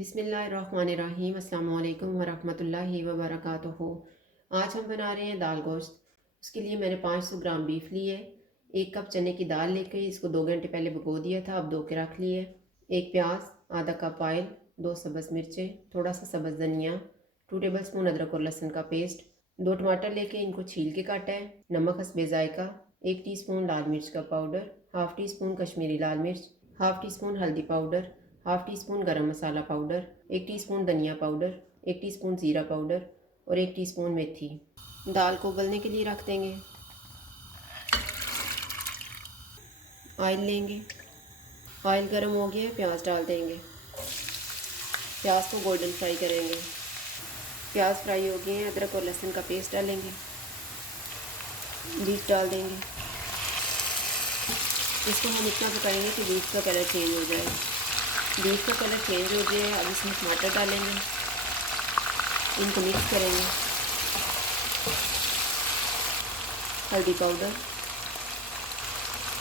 बिस्मिल्लाहिर्रहमानिर्रहीम अस्सलाम वालेकुम वरहमतुल्लाहि वबरकातुहू। आज हम बना रहे हैं दाल गोश्त। उसके लिए मैंने 500 ग्राम बीफ ली है। 1 कप चने की दाल लेके इसको 2 घंटे पहले भिगो दिया था, अब धो के रख लिए। 1 प्याज, आधा कप ऑयल, 2 सब्ज़ मिर्चें, थोड़ा सा सब्ज़ धनिया, 2 टेबल स्पून अदरक और लहसुन का पेस्ट, 2 टमाटर लेके इनको छील के काटा है। नमक हस्बे ज़ायका, 1 टीस्पून लाल मिर्च का powder, half teaspoon Kashmiri लाल मिर्च, हाफ़ टी स्पून हल्दी powder, half teaspoon garam masala powder, 1 teaspoon धनिया पाउडर, 1 टीस्पून ज़ीरा पाउडर और 1 टीस्पून मेथी। दाल को उबलने के लिए रख देंगे। ऑयल लेंगे, ऑयल गर्म हो गया है, प्याज डाल देंगे। प्याज को गोल्डन फ्राई करेंगे। प्याज फ्राई हो गए हैं, अदरक और लहसुन का पेस्ट डालेंगे, बीफ डाल देंगे। इसको हम इतना पकाएंगे कि बीफ का कलर चेंज हो जाए। बीफ का कलर चेंज हो गया है, अब इसमें टमाटर डालेंगे, इनको मिक्स करेंगे। हल्दी पाउडर,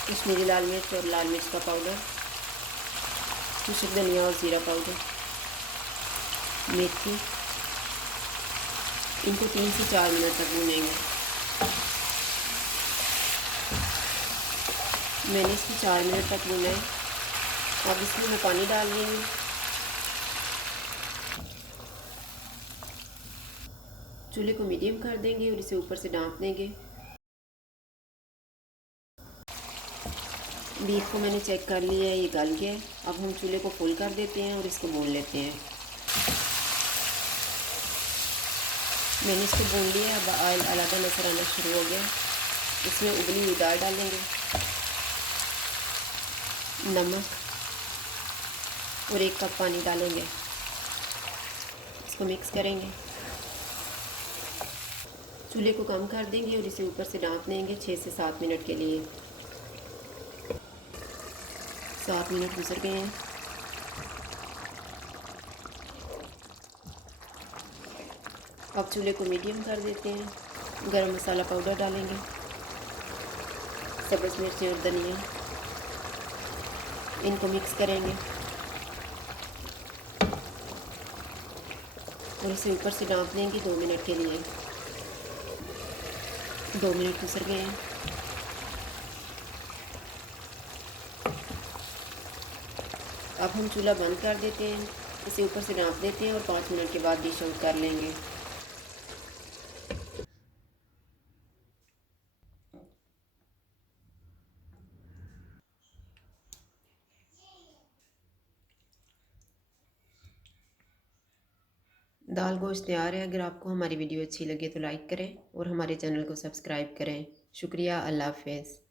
कश्मीरी लाल मिर्च और लाल मिर्च का पाउडर, कुछ धनिया और ज़ीरा पाउडर, मेथी। इनको 3 से 4 मिनट तक भूनेंगे। मैंने इसको 4 मिनट तक भूना है। अब इसमें मैं पानी डाल रही हूँ। चूल्हे को मीडियम कर देंगे और इसे ऊपर से ढाँप देंगे। बीफ को मैंने चेक कर लिया है, ये गल गया है। अब हम चूल्हे को फुल कर देते हैं और इसको भून लेते हैं। मैंने इसको भून लिया, अब ऑयल अलग नजर आना शुरू हो गया। इसमें उबली हुई दाल डालेंगे, नमक और 1 कप पानी डालेंगे। इसको मिक्स करेंगे। चूल्हे को कम कर देंगे और इसे ऊपर से ढाँप देंगे 6 से 7 मिनट के लिए। 7 मिनट गुजर गए हैं। अब चूल्हे को मीडियम कर देते हैं। गरम मसाला पाउडर डालेंगे, सब्ज़ मिर्चें और धनिया, इनको मिक्स करेंगे और इसे ऊपर से ढाँप देंगे 2 मिनट के लिए। 2 मिनट गुजर गए हैं। अब हम चूल्हा बंद कर देते हैं, इसे ऊपर से ढाँप देते हैं और 5 मिनट के बाद डिश आउट कर लेंगे। दाल गोश्त तैयार है। अगर आपको हमारी वीडियो अच्छी लगे तो लाइक करें और हमारे चैनल को सब्सक्राइब करें। शुक्रिया। अल्लाह हाफ़िज़।